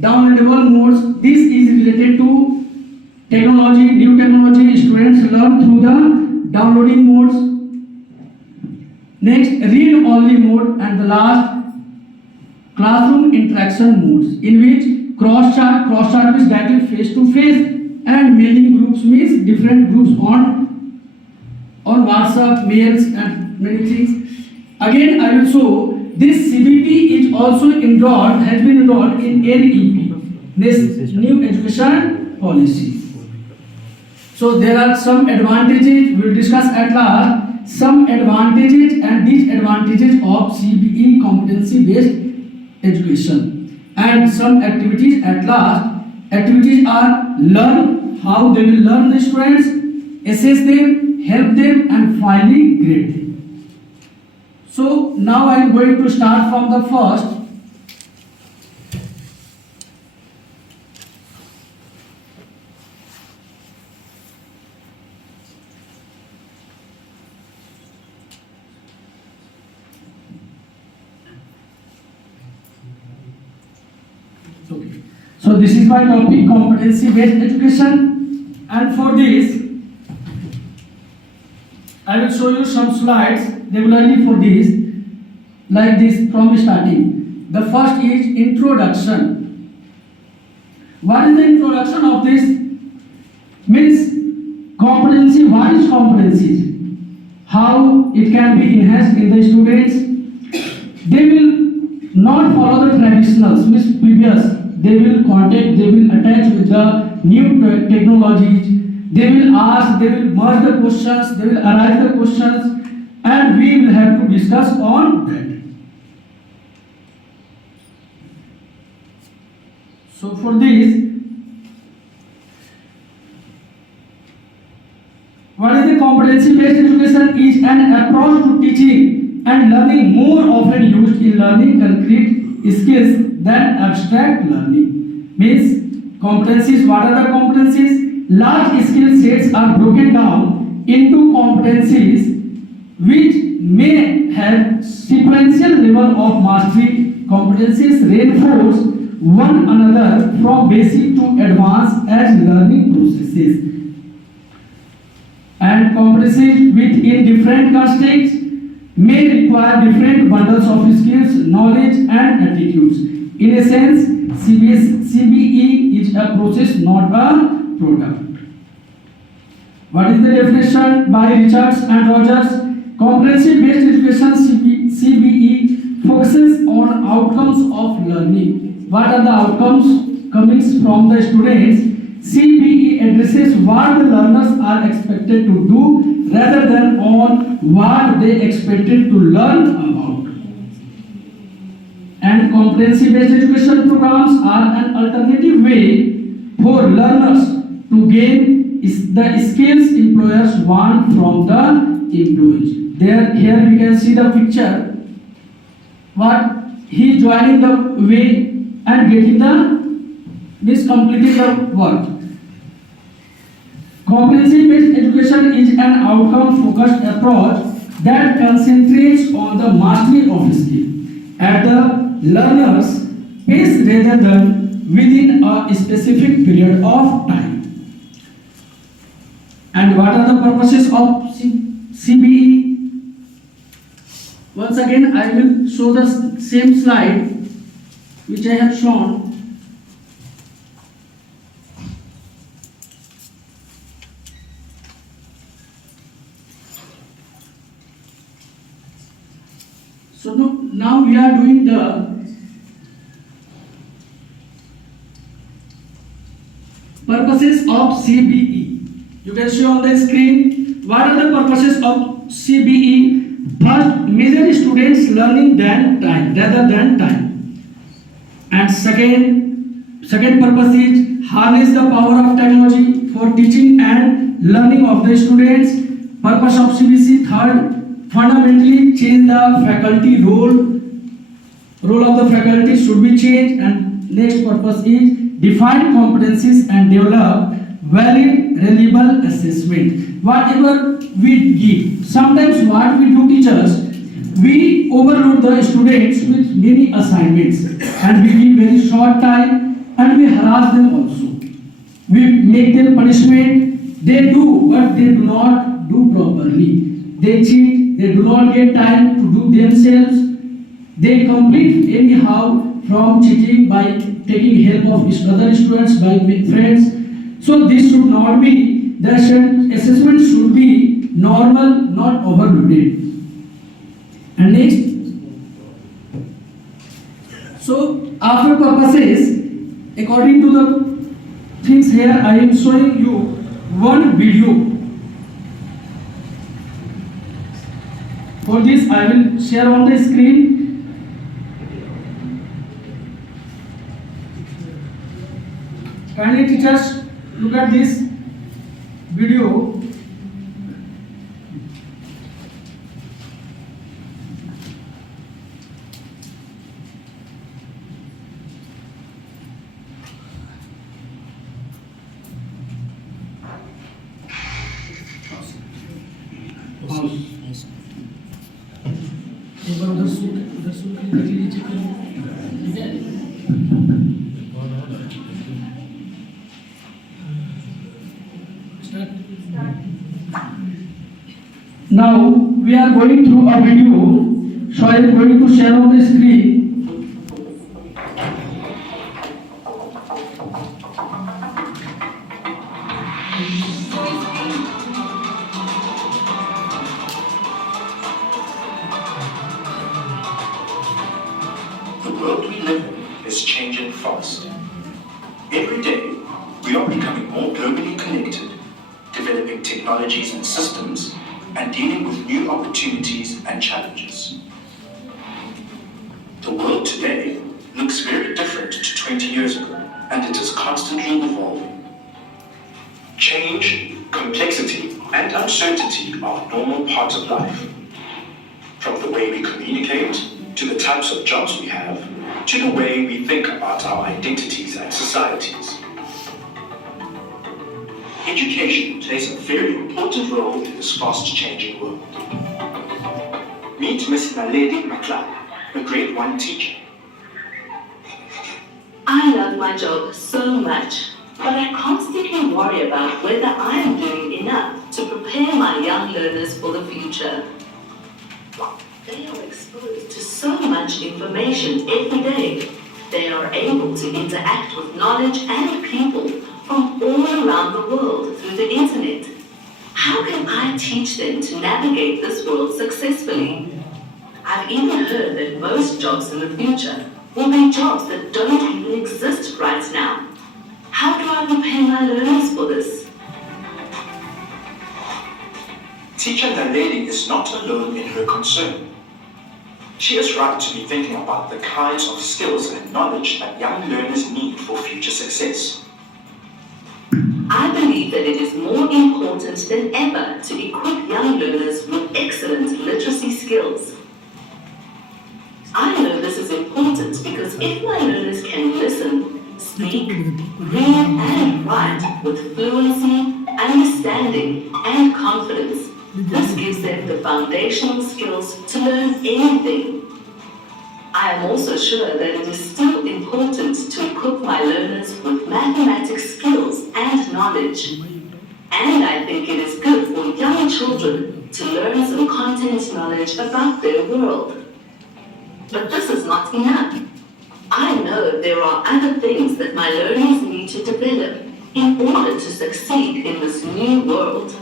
downloadable notes. This is related to technology, new technology. Students learn through the downloading modes. Next, read only mode, and the last, classroom interaction modes, in which cross chart means directly face to face, and mailing groups means different groups on WhatsApp, mails, and many things. Again, I will show this CBP is also has been enrolled in NEP, this new education policy. So there are some advantages. We will discuss at last some advantages and disadvantages of CBE, competency based education, and some activities at last. Activities are learn, how they will learn the students, assess them, help them, and finally grade them. So now I am going to start from the first. Okay. So this is my topic, competency based education, and for this I will show you some slides regularly for this, like this from starting. The first is introduction. What is the introduction of this? Means competency. What is competency? How it can be enhanced in the students? They will not follow the traditionals, means previous. They will attach with the new technologies. They will ask, they will merge the questions, they will arise the questions, and we will have to discuss on that. So for this, what is the competency based education? Is an approach to teaching and learning more often used in learning concrete skills than abstract learning. Means competencies. What are the competencies? Large skill sets are broken down into competencies which may have sequential level of mastery. Competencies reinforce one another from basic to advanced as learning processes. And competencies within different contexts may require different bundles of skills, knowledge, and attitudes. In a sense, CBE is a process, not a product. What is the definition by Richards and Rogers? Competency based education, CBE, focuses on outcomes of learning. What are the outcomes coming from the students? CBE addresses what the learners are expected to do rather than on what they expected to learn about. And competency based education programs are an alternative way for learners to gain the skills employers want from the employees. Here we can see the picture. What he is joining the way and getting completing the work. Competency based education is an outcome focused approach that concentrates on the mastery of skill at the learner's pace rather than within a specific period of time. And what are the purposes of CBE? Once again, I will show the same slide which I have shown. So now we are doing the purposes of CBE. You can see on the screen what are the purposes of CBE. First, measure students' learning rather than time. And second purpose is harness the power of technology for teaching and learning of the students. Purpose of CBC. Third, fundamentally change the faculty role. Role of the faculty should be changed. And next purpose is define competencies and develop valid, reliable assessment. Whatever we give, sometimes what we do teachers, We overload the students with many assignments and we give very short time and we harass them also. We make them punishment. They do, but they do not do properly. They cheat. They do not get time to do themselves. They complete anyhow from cheating by taking help of other students, by friends. So this should not be. The assessment should be normal, not overloaded. And next. So after purposes, according to the things here, I am showing you one video. For this, I will share on the screen. Kindly teachers, look at this video. एक बार उधर suit के देख लीजिए check करिए, ठीक है? Now we are going through a video, so I am going to share on the screen. The world we live in is changing fast. Every day, we are becoming more globally connected, developing technologies and systems, and dealing with new opportunities and challenges. The world today looks very different to 20 years ago, and it is constantly evolving. Change, complexity, and uncertainty are normal parts of life. From the way we communicate, to the types of jobs we have, to the way we think about our identities and societies. Education plays a very important role in this fast-changing world. Meet Miss Naledi Maklai, a grade 1 teacher. I love my job so much, but I constantly worry about whether I am doing enough to prepare my young learners for the future. They are exposed to so much information every day. They are able to interact with knowledge and people from all around the world through the internet. How can I teach them to navigate this world successfully? I've even heard that most jobs in the future will be jobs that don't even exist right now. How do I prepare my learners for this? Teacher Naledi is not alone in her concern. She is right to be thinking about the kinds of skills and knowledge that young learners need for future success. I believe that it is more important than ever to equip young learners with excellent literacy skills. I know this is important because if my learners can listen, speak, read and write with fluency, understanding and confidence, this gives them the foundational skills to learn anything. I am also sure that it is still important to equip my learners with mathematics skills and knowledge. And I think it is good for young children to learn some content knowledge about their world. But this is not enough. I know there are other things that my learners need to develop in order to succeed in this new world.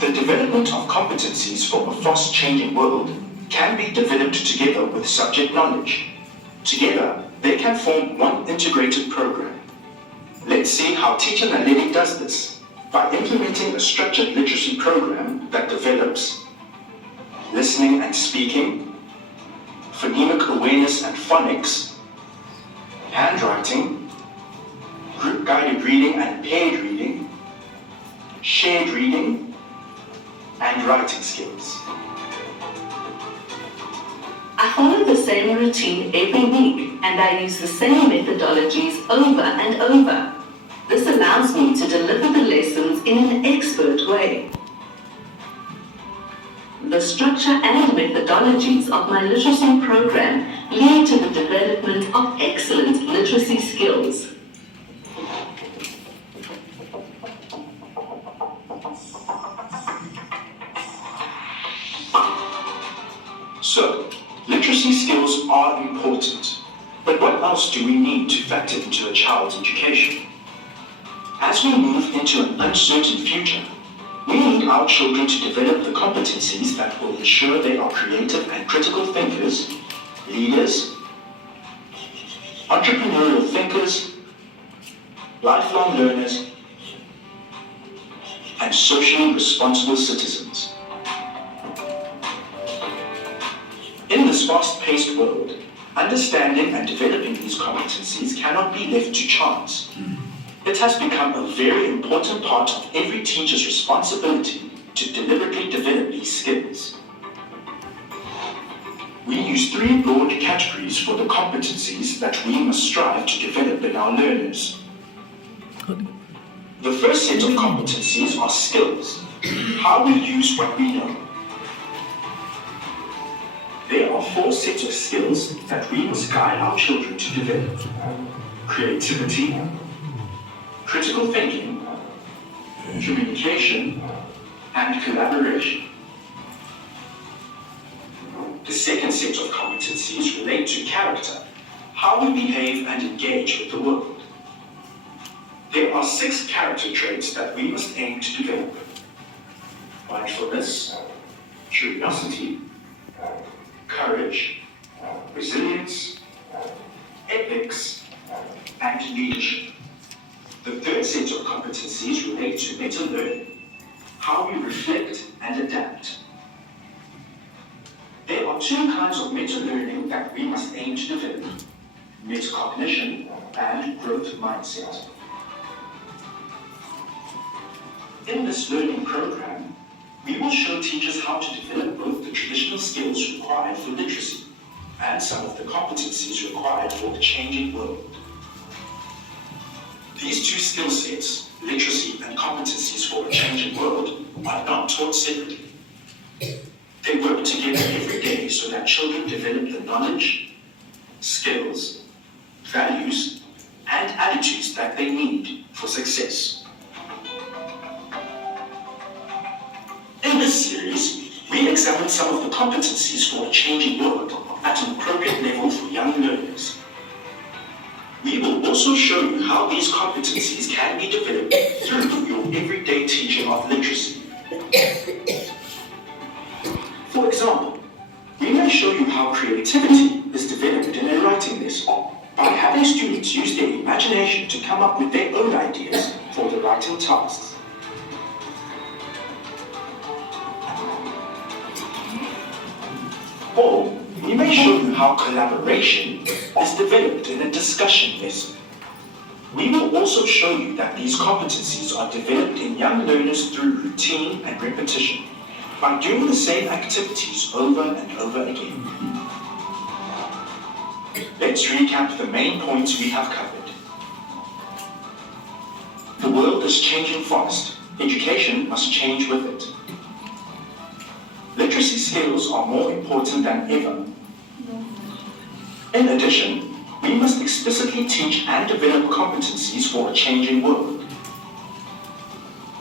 The development of competencies for a fast-changing world can be developed together with subject knowledge. Together, they can form one integrated program. Let's see how Teacher Naledi does this by implementing a structured literacy program that develops listening and speaking, phonemic awareness and phonics, handwriting, group-guided reading and paired reading, shared reading, and writing skills. I follow the same routine every week and I use the same methodologies over and over. This allows me to deliver the lessons in an expert way. The structure and methodologies of my literacy program lead to the development of excellent literacy skills. So, literacy skills are important. But what else do we need to factor into a child's education? As we move into an uncertain future, we need our children to develop the competencies that will ensure they are creative and critical thinkers, leaders, entrepreneurial thinkers, lifelong learners, and socially responsible citizens. In this fast-paced world, understanding and developing these competencies cannot be left to chance. It has become a very important part of every teacher's responsibility to deliberately develop these skills. We use three broad categories for the competencies that we must strive to develop in our learners. The first set of competencies are skills, how we use what we know. There are four sets of skills that we must guide our children to develop: creativity, critical thinking, communication, and collaboration. The second set of competencies relate to character, how we behave and engage with the world. There are 6 character traits that we must aim to develop: mindfulness, curiosity, courage, resilience, ethics, and leadership. The third set of competencies relate to meta-learning, how we reflect and adapt. There are 2 kinds of meta-learning that we must aim to develop: metacognition and growth mindset. In this learning program, we will show teachers how to develop both the traditional skills required for literacy and some of the competencies required for the changing world. These 2 skill sets, literacy and competencies for a changing world, are not taught separately. They work together every day so that children develop the knowledge, skills, values, and attitudes that they need for success. In this series, we examine some of the competencies for a changing world at an appropriate level for young learners. We will also show you how these competencies can be developed through your everyday teaching of literacy. For example, we may show you how creativity is developed in a writing lesson by having students use their imagination to come up with their own ideas for the writing tasks. Or we may show you how collaboration is developed in a discussion lesson. We will also show you that these competencies are developed in young learners through routine and repetition, by doing the same activities over and over again. Let's recap the main points we have covered. The world is changing fast. Education must change with it. Literacy skills are more important than ever. In addition, we must explicitly teach and develop competencies for a changing world.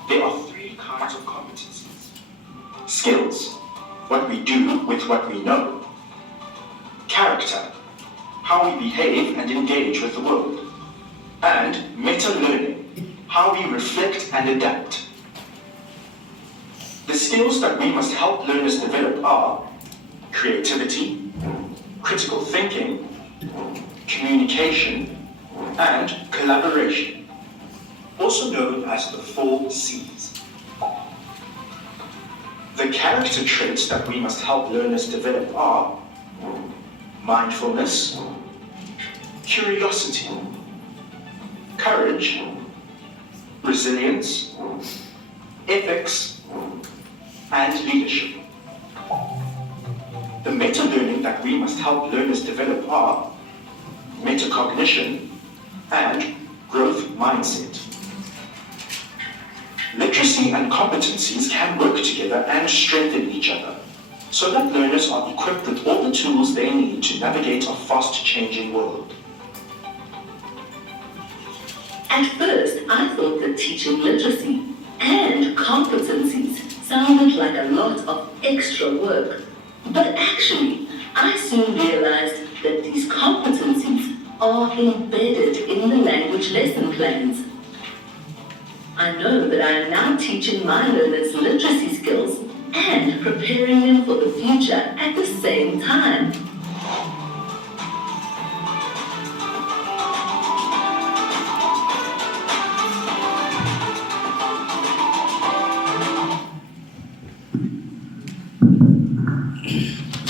There are 3 kinds of competencies: skills, what we do with what we know; character, how we behave and engage with the world; and meta-learning, how we reflect and adapt. The skills that we must help learners develop are creativity, critical thinking, communication, and collaboration, also known as the 4 C's. The character traits that we must help learners develop are mindfulness, curiosity, courage, resilience, ethics, and leadership. The meta-learning that we must help learners develop are metacognition and growth mindset. Literacy and competencies can work together and strengthen each other so that learners are equipped with all the tools they need to navigate a fast-changing world. At first, I thought that teaching literacy and competencies sounded like a lot of extra work. But actually, I soon realized that these competencies are embedded in the language lesson plans. I know that I am now teaching my learners literacy skills and preparing them for the future at the same time.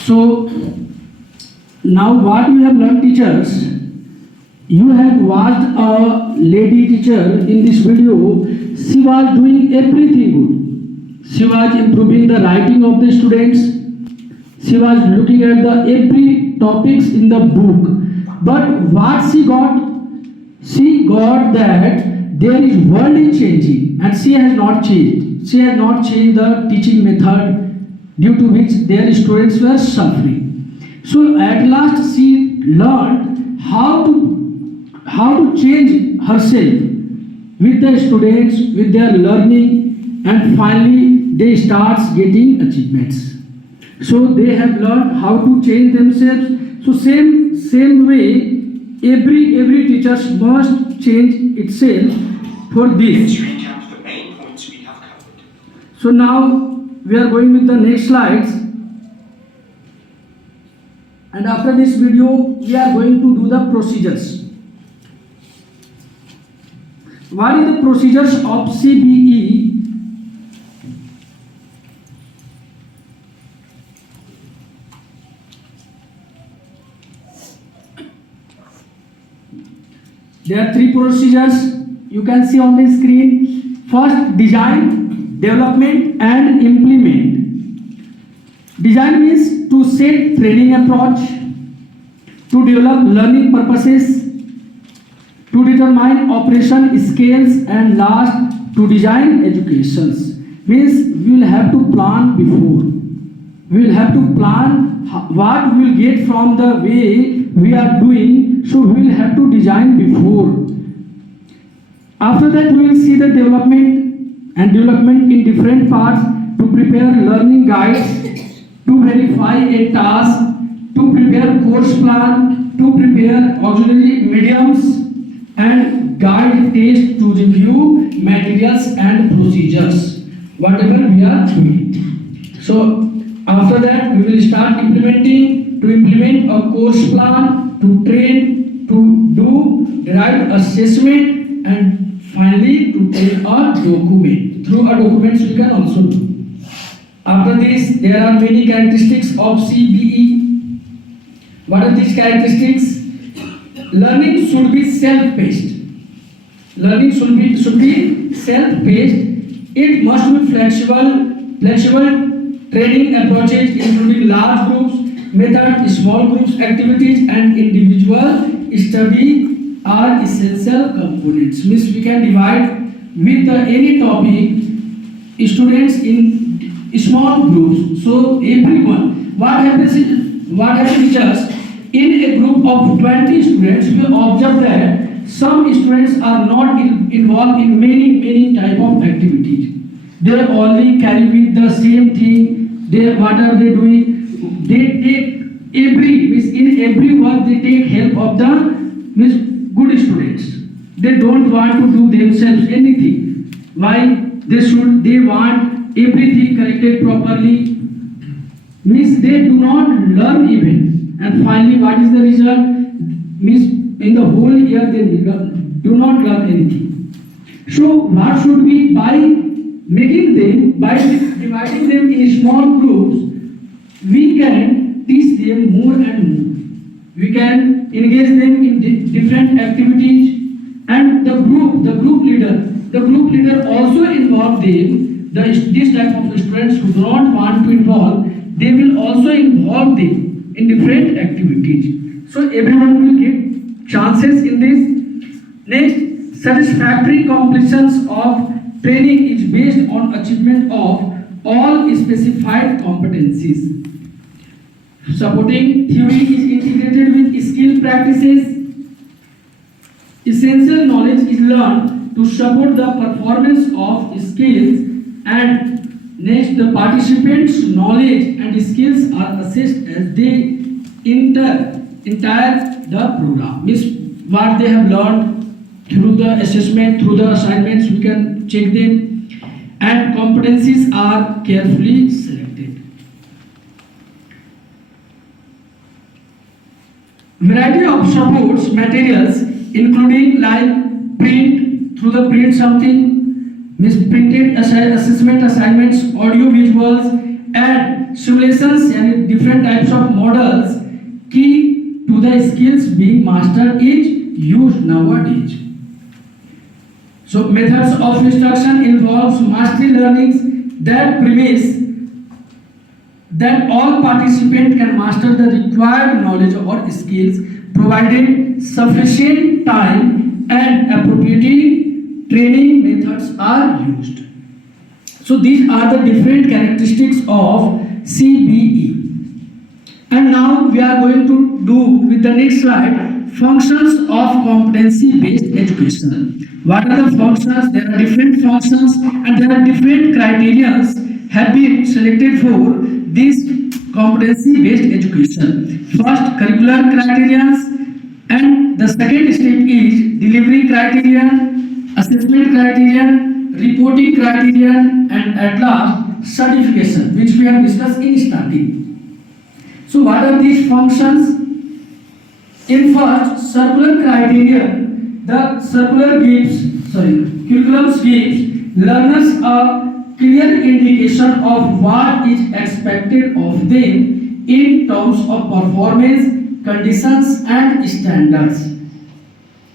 So now what you have learned, teachers, you have watched a lady teacher in this video. She was doing everything good. She was improving the writing of the students. She was looking at the every topics in the book. But what she got that there is world is changing and she has not changed. She has not changed the teaching method due to which their students were suffering. So at last she learned how to change herself with the students, with their learning, and finally they start getting achievements. So they have learned how to change themselves. So same way, every teacher must change itself for Let's this. recap the main points we have covered. So now we are going with the next slides. And after this video, we are going to do the procedures. What is the procedures of CBE? There are three procedures you can see on the screen. First, design, development and implement. Design means to set training approach, to develop learning purposes, to determine operation scales, and last to design educations. Means we will have to plan before. We will have to plan what we will get from the way we are doing. So we will have to design before. After that we will see the development in different parts, to prepare learning guides, to verify a task, to prepare course plan, to prepare auxiliary mediums and guide test, to review materials and procedures, whatever we are doing. So after that we will start implementing, to implement a course plan, to train, to do derive assessment, and finally to take a document. Through a documents we can also do. After this, there are many characteristics of CBE. What are these characteristics? Learning should be self-paced. Learning should be self-paced. It must be flexible training approaches including large groups, method, small groups, activities, and individual study are essential components. Means we can divide with any topic students in small groups. So everyone, what happens is just in a group of 20 students, we observe that some students are not involved in many type of activities. They only carry with the same thing. What are they doing? They take in every work they take help of the good students. They don't want to do themselves anything. Why? They want everything corrected properly. Means they do not learn even. And finally, what is the result? Means in the whole year they do not learn anything. So what should be, by dividing them in small groups, we can teach them more and more. We can engage them in different activities, and the group leader also involve them. This type of students who do not want to involve, they will also involve them in different activities. So everyone will get chances in this. Next, satisfactory completions of training is based on achievement of all specified competencies. Supporting theory is integrated with skill practices. Essential knowledge is learned to support the performance of skills, and next the participants' knowledge and skills are assessed as they entire the program. Means what they have learned through the assessment, through the assignments, we can check them, and competencies are carefully selected. Variety of supports materials including like print, through the print something, means printed assessment assignments, audio visuals, and simulations and different types of models. Key to the skills being mastered is used nowadays. So methods of instruction involves mastery learnings that premise that all participants can master the required knowledge or skills provided sufficient time and appropriate training methods are used. So these are the different characteristics of CBE. And now we are going to do with the next slide functions of competency based education. What are the functions? There are different functions and there are different criteria have been selected for this competency based education. First, curricular criterion, and the second step is delivery criterion, assessment criterion, reporting criterion, and at last certification, which we have discussed in starting. So what are these functions? In first, circular criterion, the circular curriculum gives learners a clear indication of what is expected of them in terms of performance, conditions and standards.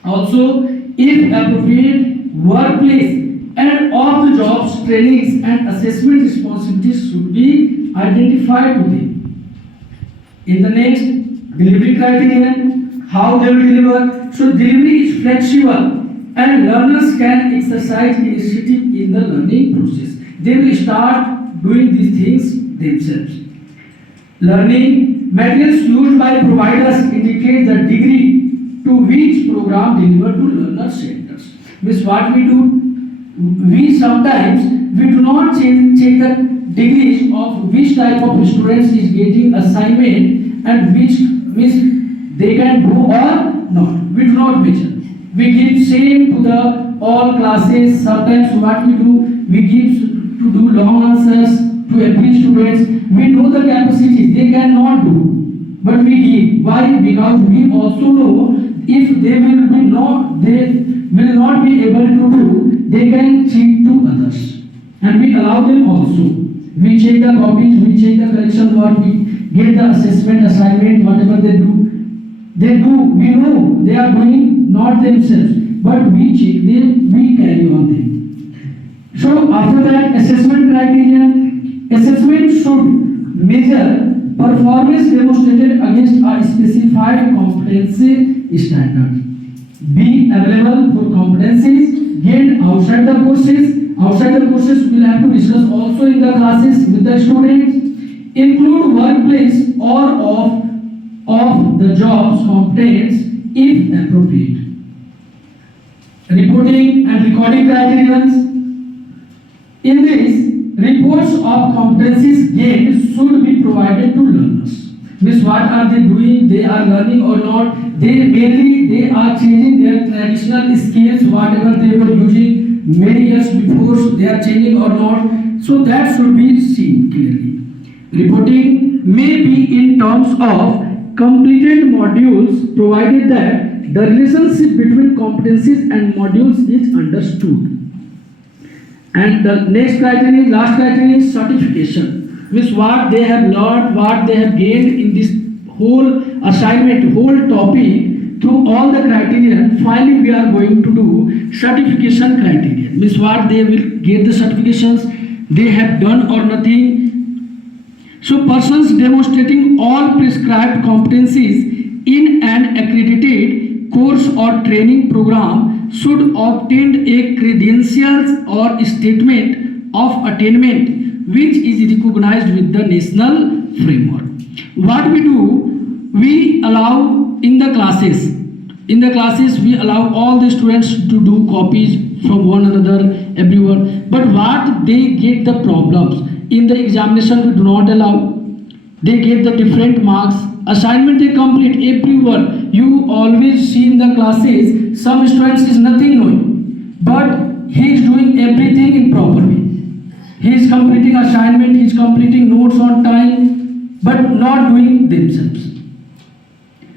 Also, if appropriate, workplace and off-the-job trainings and assessment responsibilities should be identified to them. In the next, delivery criterion, how they will deliver. So delivery is flexible and learners can exercise initiative in the learning process. They will start doing these things themselves. Learning materials used by providers indicate the degree to which program delivered to learner centers. Means what we do, we sometimes we do not check the degrees of which type of students is getting assignment and which means they can do or not. We do not measure. We give same to the all classes. Sometimes what we do, we give to do long answers to every students. We know the capacities they cannot do, but we give. Why? Because we also know if they will not be able to do, they can cheat to others, and we allow them also. We check the copies, we check the correction work, we get the assessment assignment, whatever they do. We know they are doing not themselves, but we check them, we carry on them. So after that, assessment criterion. Assessment should measure performance demonstrated against a specified competency standard. Be available for competencies gained outside the courses. Outside the courses, we will have to discuss also in the classes with the students. Include workplace or of the job's competence if appropriate. Reporting and recording criterions. In this, reports of competencies gained should be provided to learners. Means what are they doing? They are learning or not? They are changing their traditional skills, whatever they were using many years before, they are changing or not. So that should be seen clearly. Reporting may be in terms of completed modules, provided that the relationship between competencies and modules is understood. And the next criterion, last criterion is certification. Means what they have learned, what they have gained in this whole assignment, whole topic, through all the criterion. Finally, we are going to do certification criterion. Means what they will get the certifications they have done or nothing. So persons demonstrating all prescribed competencies in an accredited course or training program should obtain a credentials or statement of attainment which is recognized with the national framework. What we do, we allow in the classes. In the classes, we allow all the students to do copies from one another, everyone. But what they get the problems in the examination, we do not allow. They get the different marks. Assignment they complete everyone. You always see in the classes some students is nothing knowing, but he is doing everything in proper way. He is completing assignment, he is completing notes on time, but not doing themselves.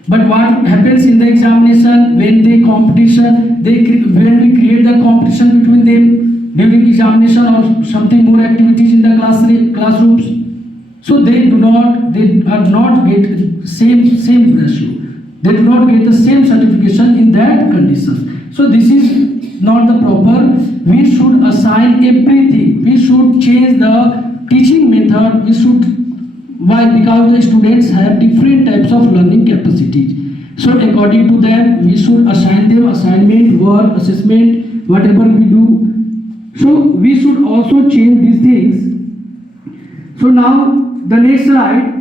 But what happens in the examination when they competition, when we create the competition between them during examination or something more activities in the classrooms, so they are not get same ratio. They do not get the same certification in that condition. So this is not the proper. We should assign everything. We should change the teaching method. We should. Why? Because the students have different types of learning capacities. So according to them, we should assign them assignment, work, assessment, whatever we do. So we should also change these things. So now the next slide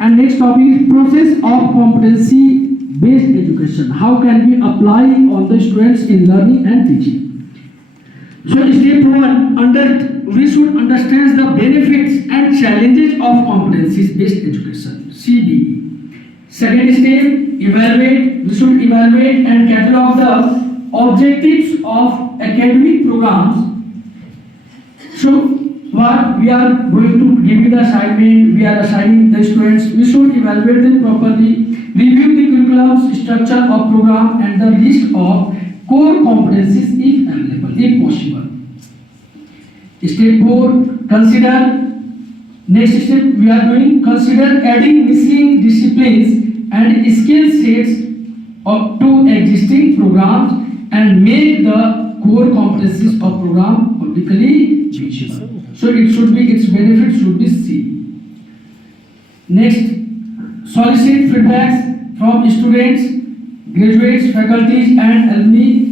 and next topic is process of competency based education. How can we apply on the students in learning and teaching? So step 1, we should understand the benefits and challenges of competencies based education, CBE. Second step, evaluate. We should evaluate and catalog the objectives of academic programs. So what we are going to give you the assignment, we are assigning the students, we should evaluate them properly, review the curriculum, structure of program and the list of core competencies if available, if possible. Step 4, consider. Next step we are doing, consider adding missing disciplines and skill sets to existing programs and make the core competencies of program publicly visible. So it should be, its benefit should be C. Next, solicit feedbacks from students, graduates, faculties and alumni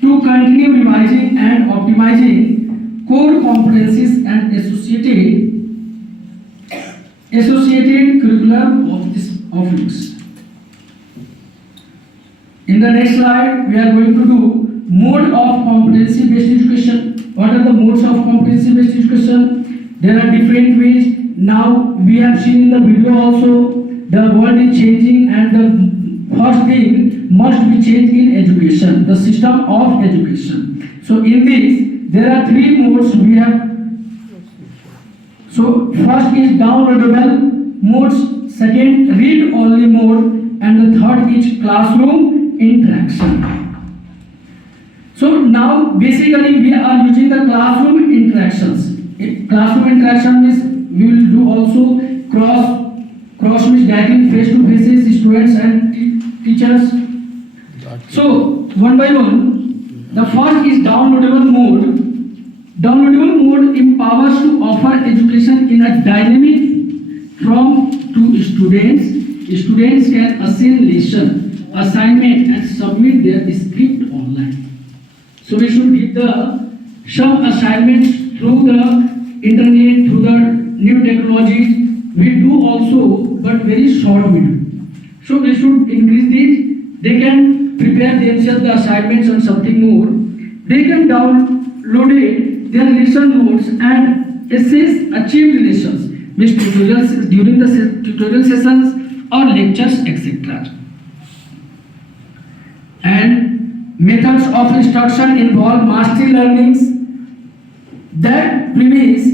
to continue revising and optimizing core competencies and associated curriculum of its. In the next slide, we are going to do mode of competency based education. What are the modes of competency based education? There are different ways. Now we have seen in the video also, the world is changing and the first thing must be changed in education, the system of education. So in this, there are 3 modes we have. So first is downloadable modes, second read only mode and the third is classroom interaction. So now basically we are using the classroom interactions. Classroom interaction means we will do also cross means directly face to faces students and teachers. So one by one, the first is downloadable mode. Downloadable mode empowers to offer education in a dynamic form to students. Students can assign lesson, assignment and submit their script online. So we should give some assignments through the internet, through the new technologies. We do also, but very short we do. So we should increase this. They can prepare themselves the assignments or something more. They can download it, their lesson notes and assess achieved lessons, means tutorials during the tutorial sessions or lectures, etc. And methods of instruction involve mastery learnings that premise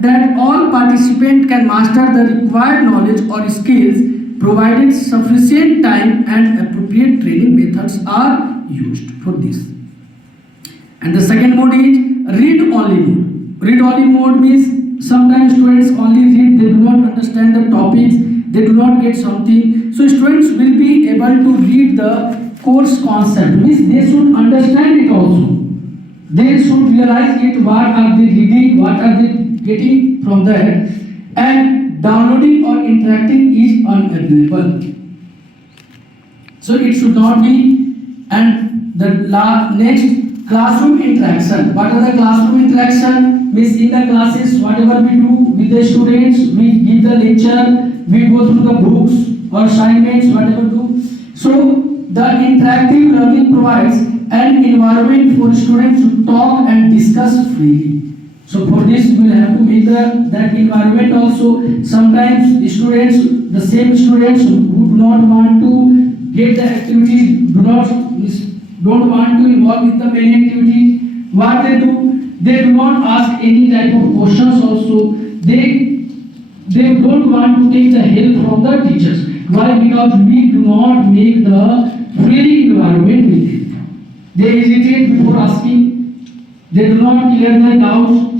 that all participants can master the required knowledge or skills provided sufficient time and appropriate training methods are used for this. And the second mode is read only mode. Read only mode means sometimes students only read, they do not understand the topics, they do not get something. So students will be able to read the course concept, means they should understand it also. They should realize it, what are they reading, what are they getting from that, and downloading or interacting is unavailable. So it should not be. And the next, classroom interaction. What are the classroom interaction? Means in the classes, whatever we do with the students, we give the lecture, we go through the books or assignments, whatever do. So the interactive learning provides an environment for students to talk and discuss freely. So for this, we will have to make that environment also. Sometimes the students, the same students who do not want to get the activities, don't want to involve in the many activities, what they do not ask any type of questions also. They don't want to take the help from the teachers. Why? Because we do not make the free environment with them. They hesitate before asking. They do not clear their doubts.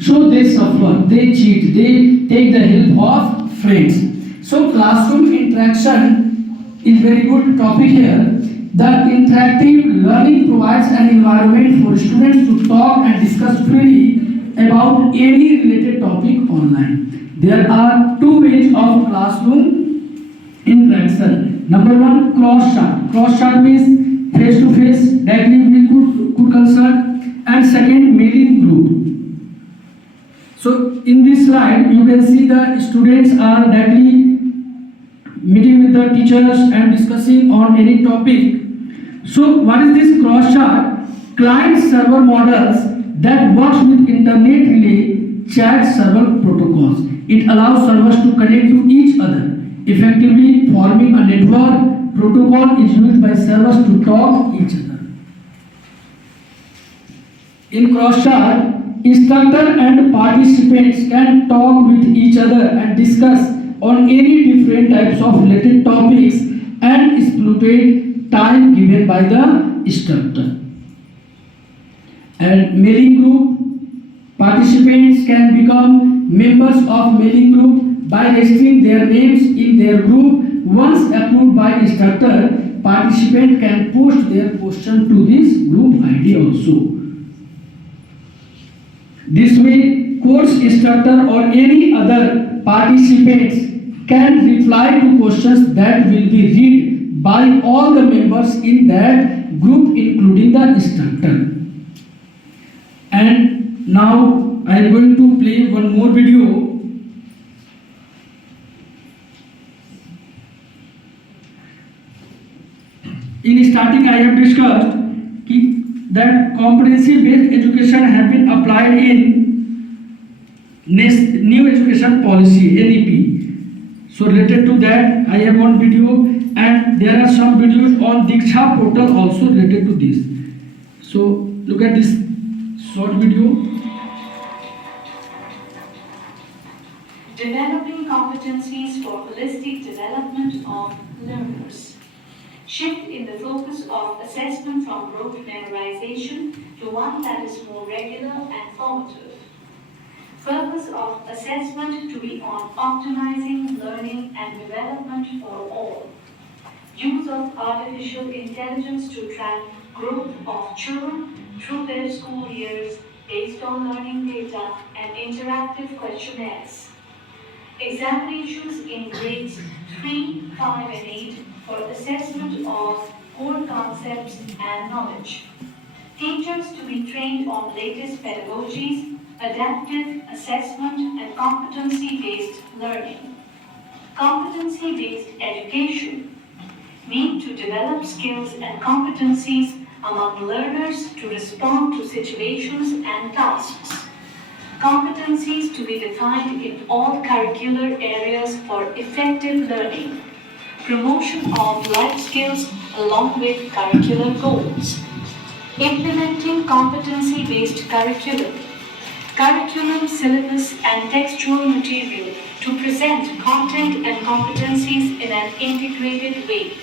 So they suffer, they cheat, they take the help of friends. So classroom interaction is very good topic here. The interactive learning provides an environment for students to talk and discuss freely about any related topic online. There are two ways of classroom interaction. Number one, cross chat. Cross chat means face to face, directly we could consult. And second, mailing group. So in this slide, you can see the students are directly meeting with the teachers and discussing on any topic. So what is this cross chat? Client server models that works with internet relay chat server protocols. It allows servers to connect to each other, effectively forming a network. Protocol is used by servers to talk each other. In cross chat, instructor and participants can talk with each other and discuss on any different types of related topics and exploited time given by the instructor. And mailing group, participants can become members of mailing group by registering their names in their group. Once approved by instructor, participant can post their question to this group ID also. This way, course instructor or any other participants can reply to questions that will be read by all the members in that group, including the instructor. And now I am going to play one more video. In starting, I have discussed that competency-based education have been applied in new education policy (NEP). So related to that, I have one video, and there are some videos on Diksha portal also related to this. So look at this short video. Developing competencies for holistic development of learners. Shift in the focus of assessment from rote memorization to one that is more regular and formative. Purpose of assessment to be on optimizing learning and development for all. Use of artificial intelligence to track growth of children through their school years based on learning data and interactive questionnaires. Examinations in grades 3, 5 and 8 for assessment of core concepts and knowledge. Teachers to be trained on latest pedagogies, adaptive assessment and competency-based learning. Competency-based education. Need to develop skills and competencies among learners to respond to situations and tasks. Competencies to be defined in all curricular areas for effective learning. Promotion of life skills along with curricular goals. Implementing competency-based curriculum. Curriculum, syllabus and textual material to present content and competencies in an integrated way.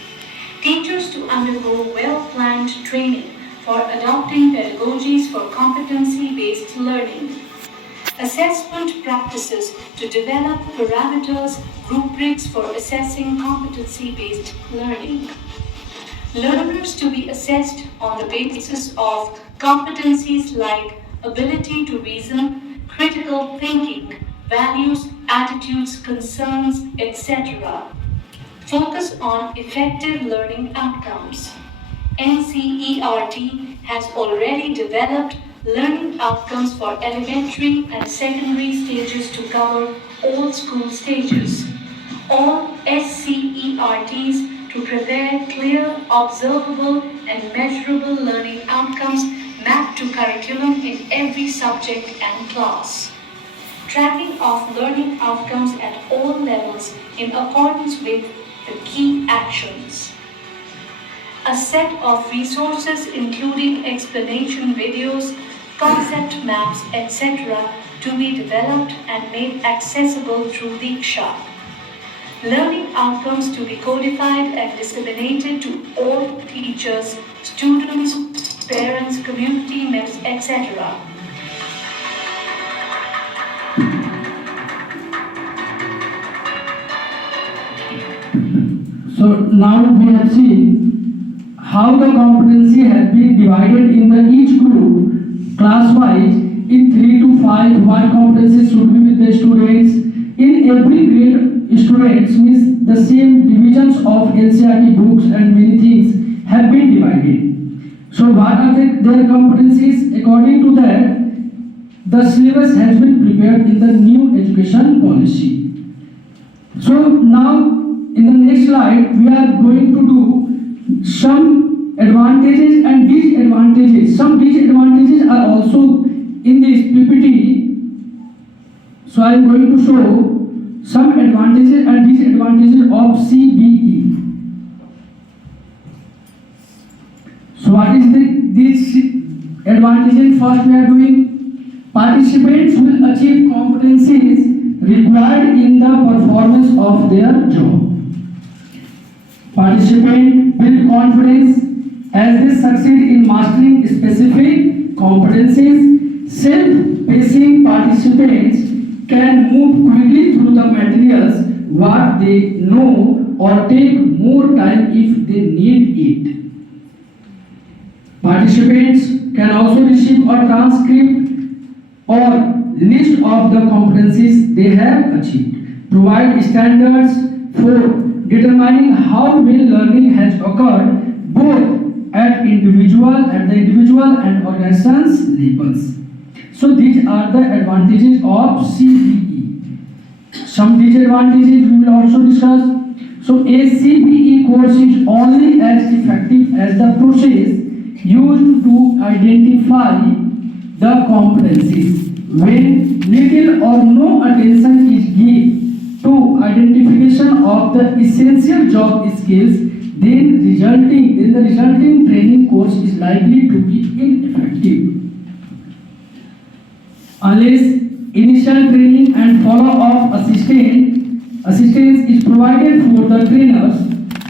Teachers to undergo well-planned training for adopting pedagogies for competency-based learning. Assessment practices to develop parameters, rubrics for assessing competency-based learning. Learners to be assessed on the basis of competencies like ability to reason, critical thinking, values, attitudes, concerns, etc. Focus on effective learning outcomes. NCERT has already developed learning outcomes for elementary and secondary stages to cover all school stages. All SCERTs to prepare clear, observable, and measurable learning outcomes mapped to curriculum in every subject and class. Tracking of learning outcomes at all levels in accordance with the key actions. A set of resources including explanation videos, concept maps, etc. to be developed and made accessible through Diksha. Learning outcomes to be codified and disseminated to all teachers, students, parents, community members, etc. So now we have seen how the competency has been divided in the each group class-wise in 3 to 5. One competency should be with the students. In every grade, students means the same divisions of NCERT books and many things have been divided. So what are their competencies? According to that, the syllabus has been prepared in the new education policy. So now in the next slide, we are going to do some advantages and disadvantages. Some disadvantages are also in this PPT. So I am going to show some advantages and disadvantages of CBE. So what is these advantages? First we are doing participants will achieve competencies required in the performance of their job. Participants build confidence as they succeed in mastering specific competencies. Self-pacing participants can move quickly through the materials what they know or take more time if they need it. Participants can also receive a transcript or list of the competencies they have achieved. Provide standards for determining how well learning has occurred both at the individual and organizations levels. So these are the advantages of CBE. Some disadvantages we will also discuss. So a CBE course is only as effective as the process used to identify the competencies. When little or no attention is given to identification of the essential job skills, then the resulting training course is likely to be ineffective. Unless initial training and follow-up assistance is provided for the trainers,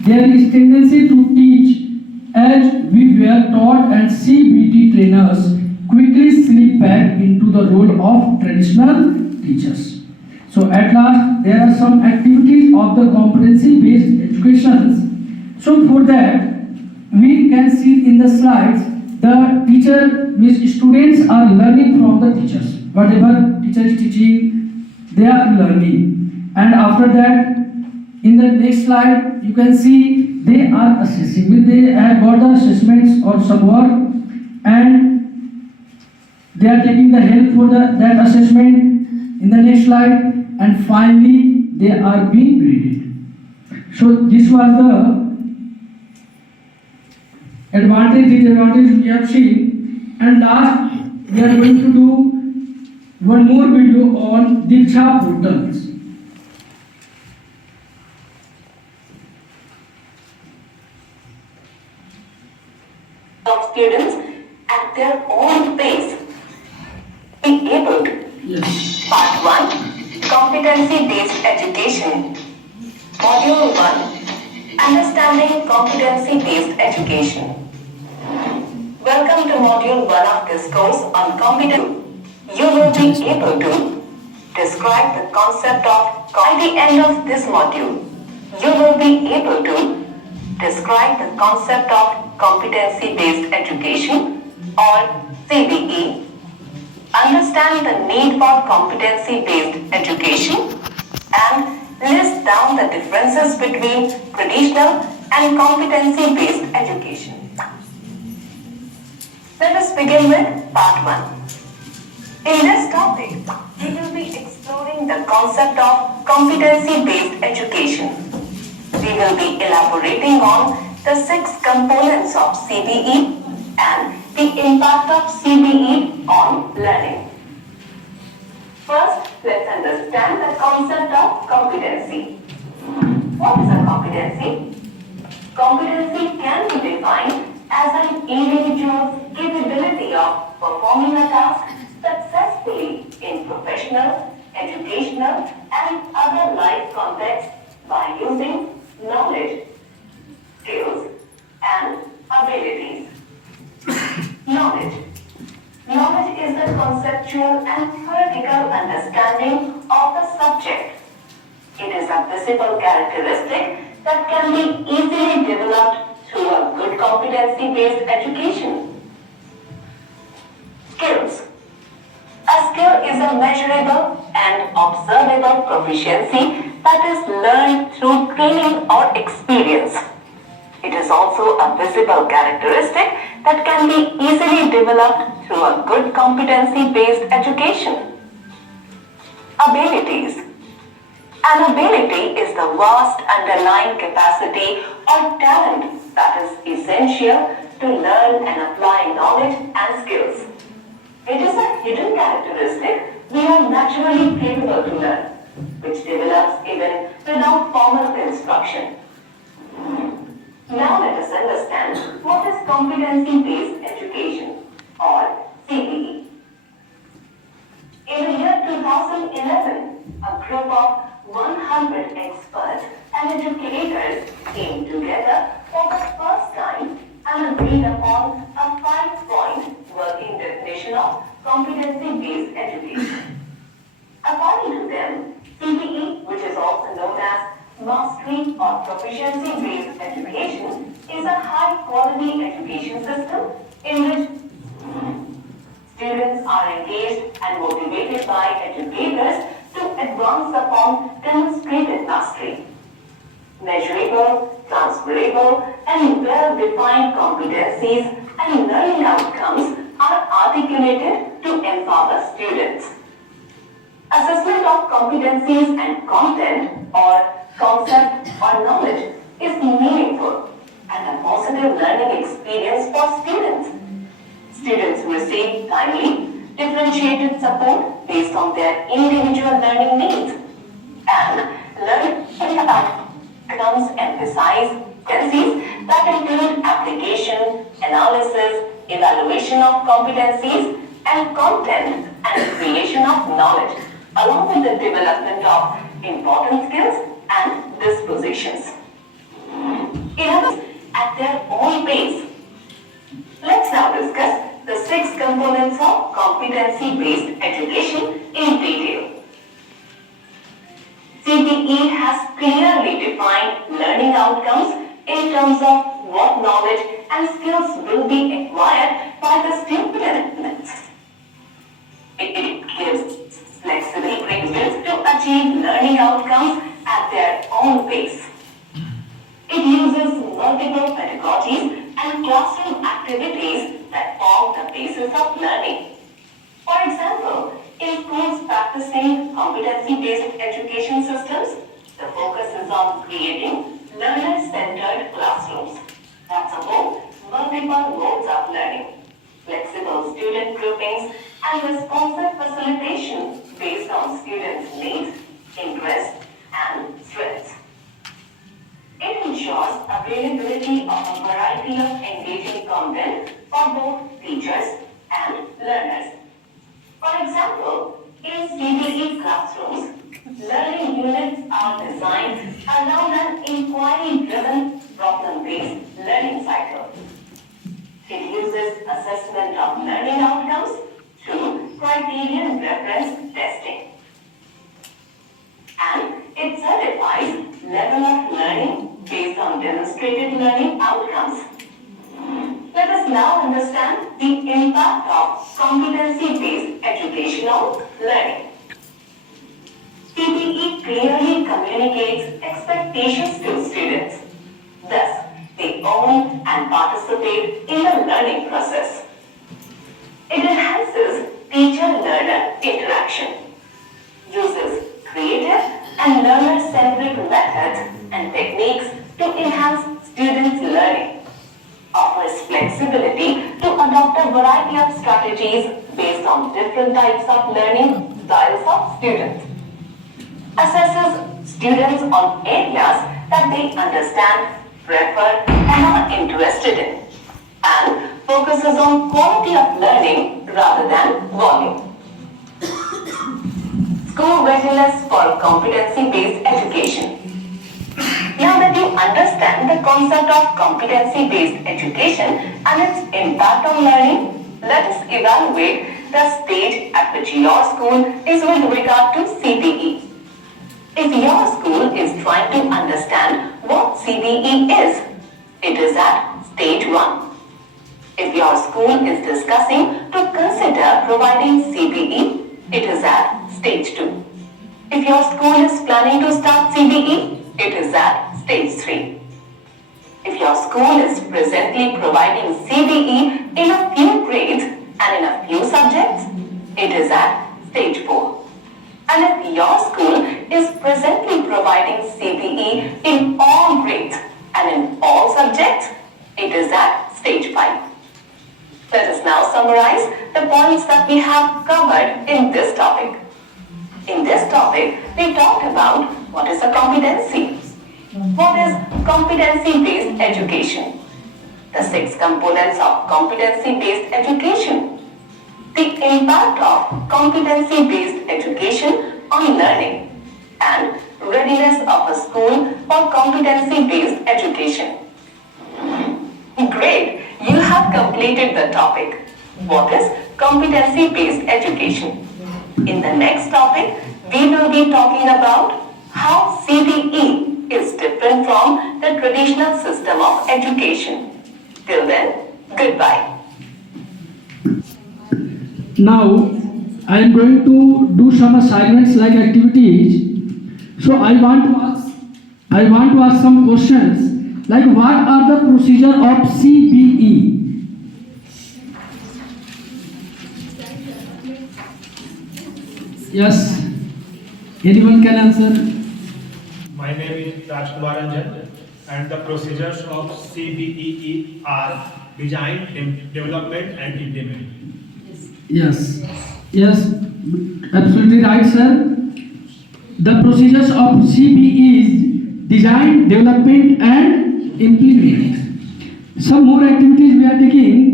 there is tendency to teach as we were taught, and CBT trainers quickly slip back into the role of traditional teachers. So at last, there are some activities of the competency-based education. So for that, we can see in the slides, the teacher means students are learning from the teachers. Whatever teacher is teaching, they are learning. And after that, in the next slide, you can see they are assessing. They have got the assessments or some work, and they are taking the help for that assessment in the next slide, and finally they are being graded. So this was the advantage, disadvantage we have seen, and last we are going to do one more video on Diksha portals. Of students at their own pace. Be able to. Yes. Part 1. Competency-based education. Module 1. Understanding competency-based education. Welcome to Module 1 of this course on competency. You will be able to describe the concept of. By the end of this module, you will be able to describe the concept of competency-based education or CBE, understand the need for competency-based education, and list down the differences between traditional and competency-based education. Let us begin with part 1. In this topic, we will be exploring the concept of competency-based education. We will be elaborating on the 6 components of CBE and the impact of CBE on learning. First, let's understand the concept of competency. What is a competency? Competency can be defined as an individual's capability of performing a task successfully in professional, educational, and other life contexts by using knowledge, skills, and abilities. Knowledge. Knowledge is the conceptual and theoretical understanding of the subject. It is a visible characteristic that can be easily developed through a good competency-based education. Skills. A skill is a measurable and observable proficiency that is learned through training or experience. It is also a visible characteristic that can be easily developed through a good competency-based education. Abilities. An ability is the vast underlying capacity or talent that is essential to learn and apply knowledge and skills. It is a hidden characteristic we are naturally capable to learn, which develops even without formal instruction. Now let us understand what is competency-based education or CBE. In the year 2011, a group of 100 experts and educators came together for the first time and agreed upon a 5-point working definition of competency-based education. According to them, CBE, which is also known as Mastery or Proficiency-Based Education, is a high-quality education system in which students are engaged and motivated by educators to advance upon demonstrated mastery. Measurable, transferable, and well-defined competencies and learning outcomes are articulated to empower students. Assessment of competencies and content or concept or knowledge is meaningful and a positive learning experience for students. Students receive timely, differentiated support based on their individual learning needs, and learning outcomes emphasize competencies that include application, analysis, evaluation of competencies, and content and creation of knowledge, along with the development of important skills and dispositions. In other words, at their own pace. Let's now discuss the 6 components of competency-based education in detail. CBE has clearly defined learning outcomes in terms of what knowledge and skills will be acquired by the students. It gives flexible ranges to achieve learning outcomes at their own pace. It uses multiple pedagogies and classroom activities that form the basis of learning. For example, in schools practicing competency-based education systems, the focus is on creating learner-centered classrooms that support multiple modes of learning, flexible student groupings, and responsive facilitation based on students' needs, interests, and strengths. It ensures availability of a variety of engaging content for both teachers and learners. For example, in CBE classrooms, learning units are designed around an inquiry-driven, problem-based learning cycle. It uses assessment of learning outcomes through criterion reference testing. And it certifies level of learning based on demonstrated learning outcomes. Let us now understand the impact of competency-based educational learning. CBE clearly communicates expectations to students. Thus, they own and participate in the learning process. It enhances teacher-learner interaction, uses creative and learner-centric methods and techniques to enhance students' learning, offers flexibility to adopt a variety of strategies based on different types of learning styles of students, assesses students on areas that they understand, prefer, and are interested in, and focuses on quality of learning rather than volume. School readiness for competency-based education. Now that you understand the concept of competency-based education and its impact on learning, let us evaluate the stage at which your school is with regard to CBE. If your school is trying to understand what CBE is, it is at stage 1. If your school is discussing to consider providing CBE, it is at stage 2. If your school is planning to start CBE, it is at stage 3. If your school is presently providing CBE in a few grades and in a few subjects, it is at stage 4. And if your school is presently providing CBE in all grades and in all subjects, it is at stage 5. Let us now summarize the points that we have covered in this topic. In this topic, we talked about what is a competency, what is competency-based education, the 6 components of competency-based education, the impact of competency-based education on learning, and readiness of a school for competency-based education. Great, you have completed the topic. What is competency-based education? In the next topic, we will be talking about how CBE is different from the traditional system of education. Till then, goodbye. Now, I am going to do some assignments like activities. So I want to ask some questions like what are the procedure of CBE? Yes, anyone can answer? My name is Kumar Ranjan, and the procedures of CBE are design, development, and implement. Yes, yes, absolutely right, sir. The procedures of CBE is design, development, and implement. Some more activities we are taking.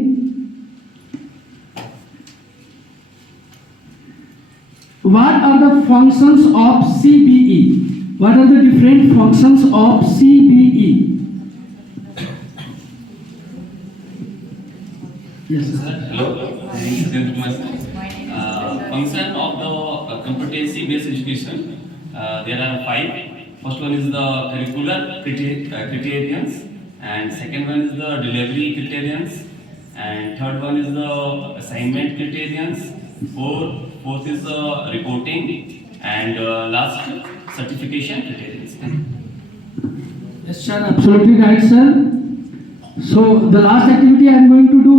What are the functions of CBE? What are the different functions of CBE? Yes, sir. Hello, this is Kumar. Function of the competency-based education. There are 5. First one is the curricular criterions, and second one is the delivery criterions, and third one is the assignment criterions. Fourth is the reporting, and last certification criterions. Yes, sir, absolutely right, sir. So the last activity I am going to do.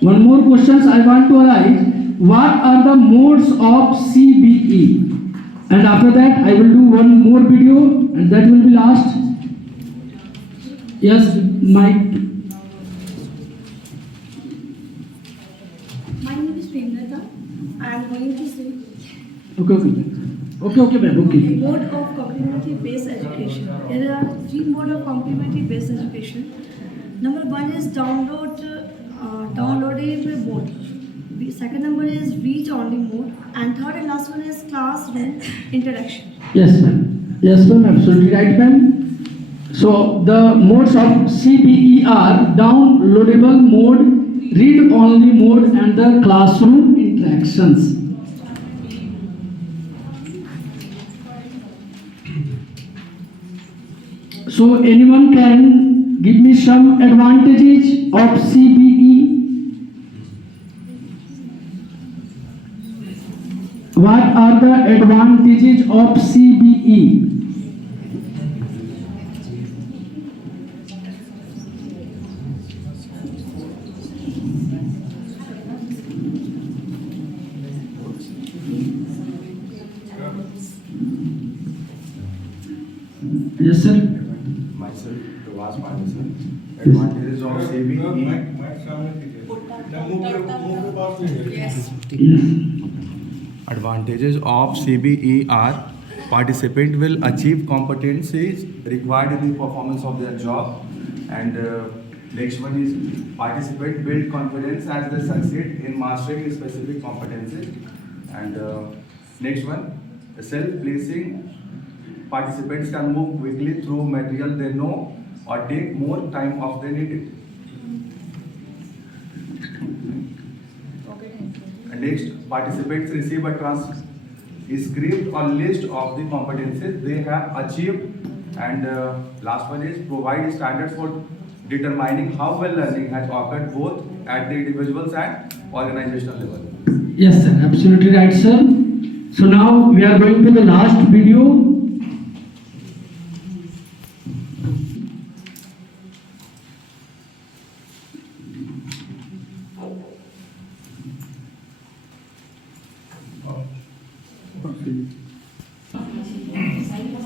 One more questions I want to arise. What are the modes of CBE? And after that I will do one more video and that will be last. Yes, Mike. My name is Premlata. I am going to say Okay, ma'am. Okay. mode of complementary-based education. There are 3 modes of complementary-based education. Number 1 is downloadable mode. Second number is reach-only mode, and third and last one is classroom interaction. Yes, ma'am. Yes, ma'am. Absolutely right, ma'am. So the modes of CBE are downloadable mode, read-only mode, and the classroom interactions. So anyone can give me some advantages of CBE? What are the advantages of CBE? advanced partition. Advantages of CBE. Yes. Advantages of CBE are participant will achieve competencies required in the performance of their job, and next one is participant build confidence as they succeed in mastering specific competencies, and next one self-placing participants can move quickly through material they know or take more time off than needed. And next, participants receive a transcript or list of the competencies they have achieved. And last one is provide standards for determining how well learning has occurred both at the individuals and organizational level. Yes, sir. Absolutely right, sir. So now we are going to the last video.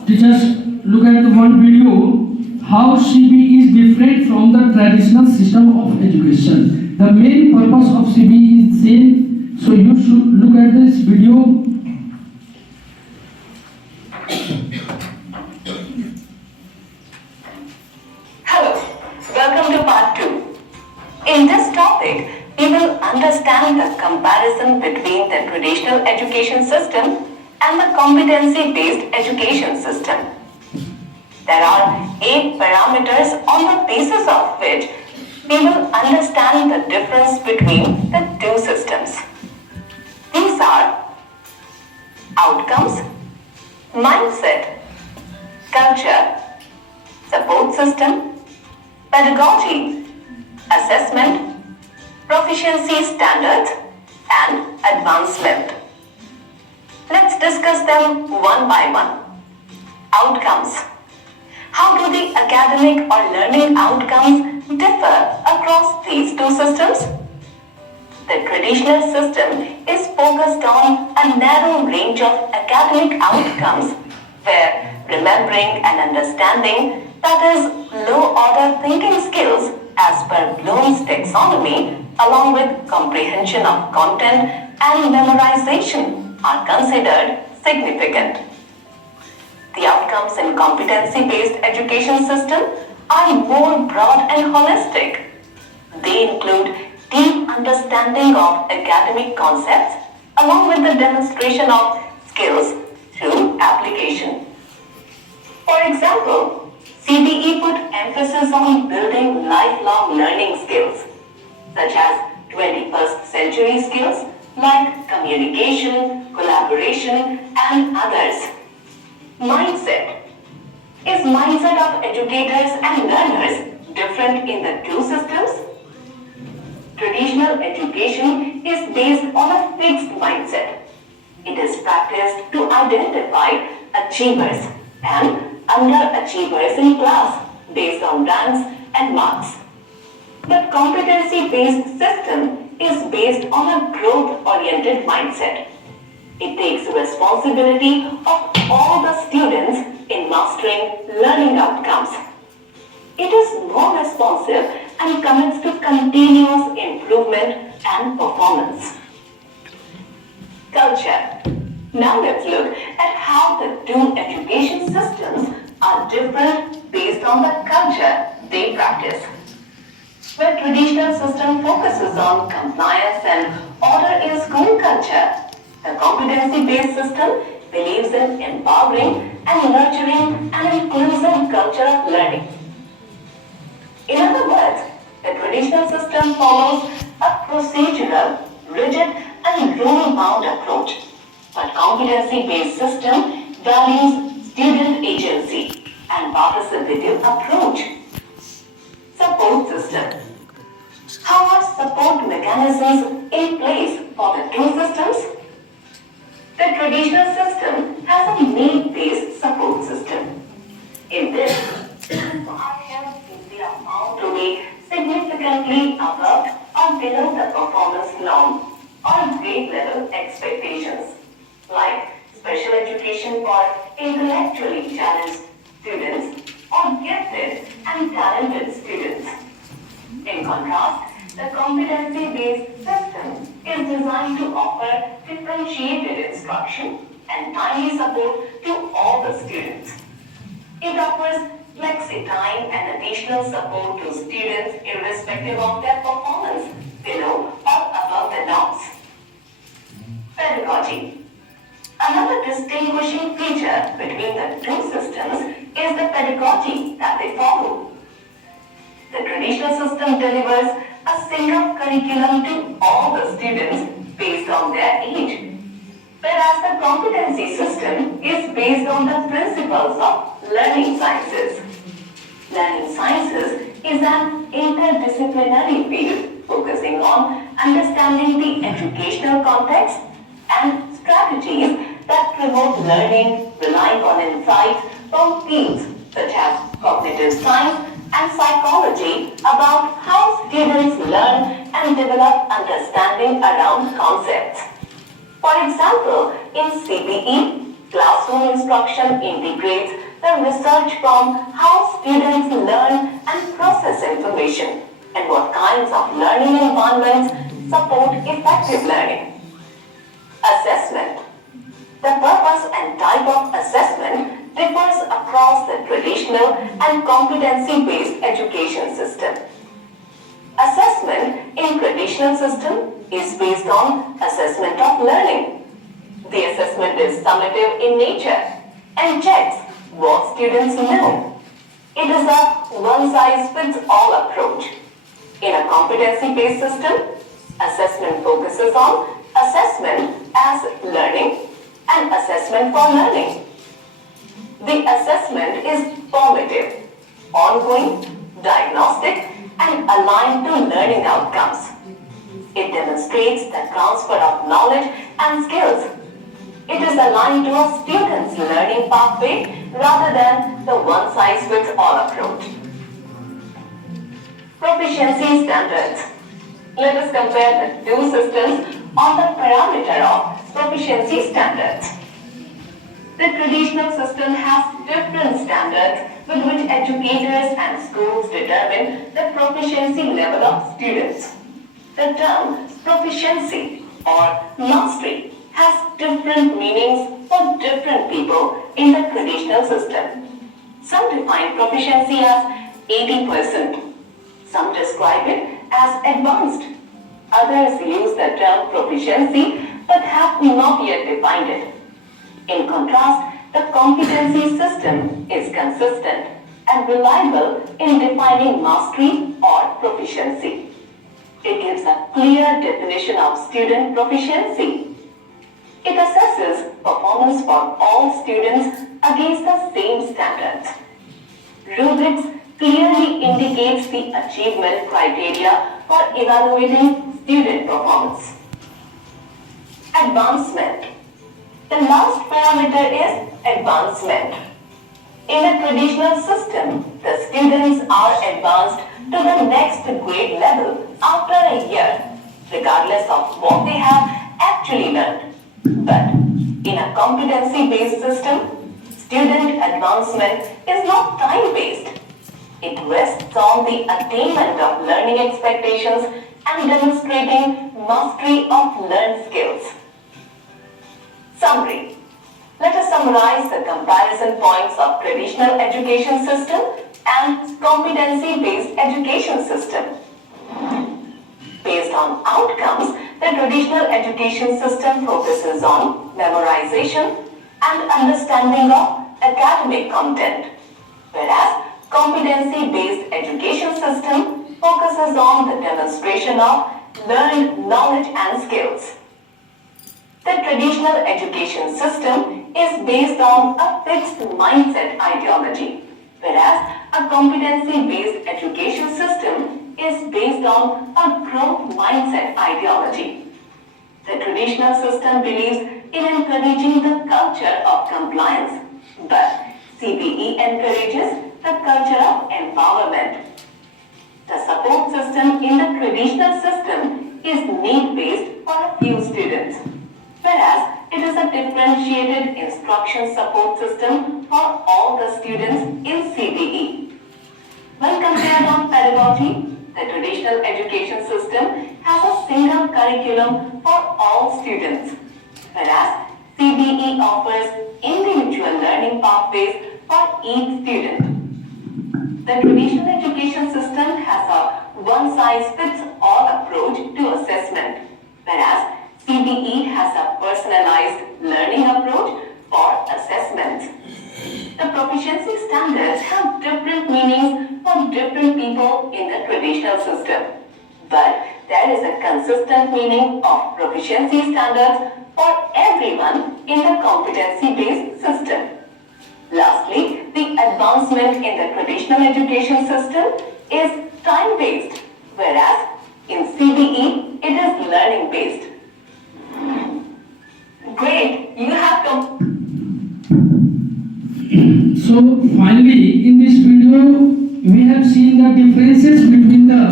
Teachers, look at the one video, how CBE is different from the traditional system of education. The main purpose of CBE is same, so you should look at this video. Hello, welcome to part 2. In this topic, we will understand the comparison between the traditional education system and the competency-based education system. There are 8 parameters on the basis of which we will understand the difference between the two systems. These are outcomes, mindset, culture, support system, pedagogy, assessment, proficiency standards, and advancement. Let's discuss them one by one. Outcomes. How do the academic or learning outcomes differ across these two systems? The traditional system is focused on a narrow range of academic outcomes where remembering and understanding, that is, low-order thinking skills as per Bloom's taxonomy, along with comprehension of content and memorization are considered significant. The outcomes in competency-based education system are more broad and holistic. They include deep understanding of academic concepts along with the demonstration of skills through application. For example, CBE put emphasis on building lifelong learning skills, such as 21st century skills like communication, collaboration, and others. Mindset. Is mindset of educators and learners different in the two systems? Traditional education is based on a fixed mindset. It is practiced to identify achievers and underachievers in class based on ranks and marks. But competency-based system is based on a growth-oriented mindset. It takes responsibility of all the students in mastering learning outcomes. It is more responsive and commits to continuous improvement and performance. Culture. Now let's look at how the two education systems are different based on the culture they practice. Where traditional system focuses on compliance and order in school culture, the competency-based system believes in empowering and nurturing an inclusive culture of learning. In other words, the traditional system follows a procedural, rigid, and rule-bound approach, but competency-based system values student agency and participative approach. Support system. How are support mechanisms in place for the two systems? The traditional system has a need-based support system. In this, items are found to be significantly above or below the performance norm or grade level expectations, like special education for intellectually challenged students or gifted and talented students. In contrast, the competency-based system is designed to offer differentiated instruction and timely support to all the students. It offers flexi time and additional support to students irrespective of their performance below or above the norms. Pedagogy. Another distinguishing feature between the two systems is the pedagogy that they follow. The traditional system delivers a single curriculum to all the students based on their age, whereas the competency system is based on the principles of learning sciences. Learning sciences is an interdisciplinary field focusing on understanding the educational context and strategies that promote learning, relying on insights from fields such as cognitive science and psychology about how students learn and develop understanding around concepts. For example, in CBE, classroom instruction integrates the research from how students learn and process information and what kinds of learning environments support effective learning. Assessment. The purpose and type of assessment differs across the traditional and competency-based education system. Assessment in traditional system is based on assessment of learning. The assessment is summative in nature and checks what students know. It is a one-size-fits-all approach. In a competency-based system, assessment focuses on assessment as learning and assessment for learning. The assessment is formative, ongoing, diagnostic, and aligned to learning outcomes. It demonstrates the transfer of knowledge and skills. It is aligned to a student's learning pathway rather than the one-size-fits-all approach. Proficiency standards. Let us compare the two systems on the parameter of proficiency standards. The traditional system has different standards with which educators and schools determine the proficiency level of students. The term proficiency or mastery has different meanings for different people in the traditional system. Some define proficiency as 80%. Some describe it as advanced. Others use the term proficiency but have not yet defined it. In contrast, the competency system is consistent and reliable in defining mastery or proficiency. It gives a clear definition of student proficiency. It assesses performance for all students against the same standards. Rubrics clearly indicates the achievement criteria for evaluating student performance. Advancement. The last parameter is advancement. In a traditional system, the students are advanced to the next grade level after a year, regardless of what they have actually learned. But in a competency-based system, student advancement is not time-based. It rests on the attainment of learning expectations and demonstrating mastery of learned skills. Summary. Let us summarize the comparison points of traditional education system and competency-based education system. Based on outcomes, the traditional education system focuses on memorization and understanding of academic content, whereas competency-based education system focuses on the demonstration of learned knowledge and skills. The traditional education system is based on a fixed mindset ideology, whereas a competency-based education system is based on a growth mindset ideology. The traditional system believes in encouraging the culture of compliance, but CBE encourages the culture of empowerment. The support system in the traditional system is need-based for a few students, whereas it is a differentiated instruction support system for all the students in CBE. When compared on pedagogy, the traditional education system has a single curriculum for all students, whereas CBE offers individual learning pathways for each student. The traditional education system has a one-size-fits-all approach to assessment, whereas CBE has a personalized learning approach for assessments. The proficiency standards have different meanings for different people in the traditional system, but there is a consistent meaning of proficiency standards for everyone in the competency-based system. Lastly, the advancement in the traditional education system is time-based, whereas in CBE, it is learning-based. Great, you have So finally, in this video, we have seen the differences between the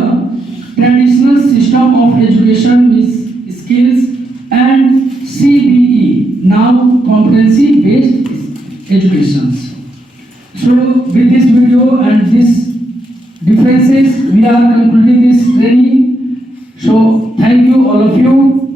traditional system of education with skills and CBE, now competency-based educations. So with this video and these differences, we are concluding this training. So thank you all of you.